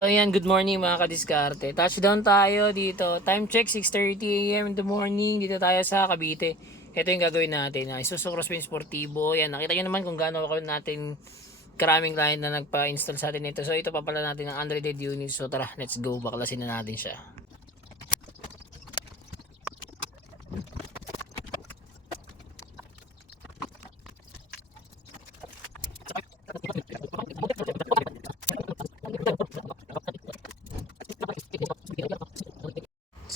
Ayan, good morning mga kadiskarte. Touchdown tayo dito. Time check, 6:30 AM in the morning. Dito tayo sa Cavite. Ito yung gagawin natin. Isuzu Crosswind Sportivo. Ayan, nakita nyo naman kung gaano ako natin karaming client na nagpa-install sa atin ito. So ito pa pala natin ang unrated unit. So tara, let's go. Baklasin na natin siya.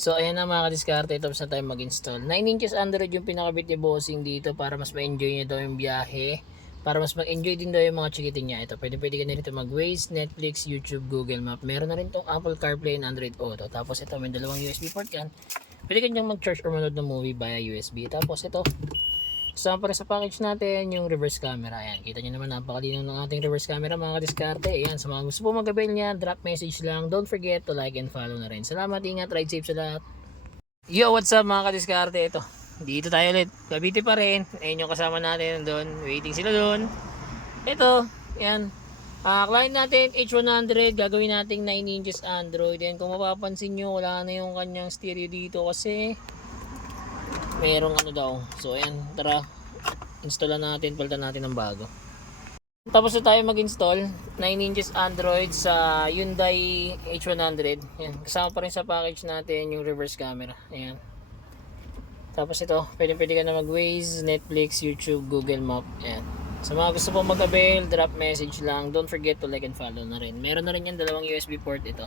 So ayan na mga kadiskarte, tapos na tayo mag-install. 9 inches Android yung pinakabit ni bossing dito para mas ma-enjoy nyo daw yung biyahe. Para mas mag-enjoy din daw yung mga chikitin niya. Ito, pwede ka na rito mag-Waze, Netflix, YouTube, Google Map. Meron na rin tong Apple CarPlay and Android Auto. Tapos ito, may dalawang USB port yan. Pwede ka niyang mag-charge or manood ng movie via USB. Tapos ito, kasama pa rin sa package natin yung reverse camera. Ayan, kita nyo naman napakalinaw ng ating reverse camera mga kadiskarte. Ayan, sa mga gusto po mag-avail niya, drop message lang. Don't forget to like and follow na rin. Salamat, ingat, ride safe sa lahat. Yo, what's up mga kadiskarte? Ito, dito tayo ulit. Cavite pa rin. Ayun yung kasama natin doon. Waiting sila doon. Ito, yan. Client natin, H100. Gagawin natin 9 inches Android. Yan, kung mapapansin nyo, wala na yung kanyang stereo dito kasi merong ano daw. So, ayan, tara. Installan natin, palitan natin ng bago. Tapos na tayo mag-install 9 inches Android sa Hyundai H100. Ayan, kasama pa rin sa package natin yung reverse camera. Ayan. Tapos ito, pwede ka na mag-Waze, Netflix, YouTube, Google Map. Ayan. Sa mga gusto pong mag-avail, drop message lang. Don't forget to like and follow na rin. Meron na rin yan dalawang USB port ito.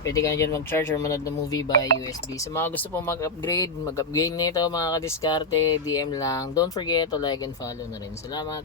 Pwede ka na dyan mag-charge or manood ng movie by USB. Sa mga gusto pong mag-upgrade nito mga kadiskarte, DM lang. Don't forget to like and follow na rin. Salamat.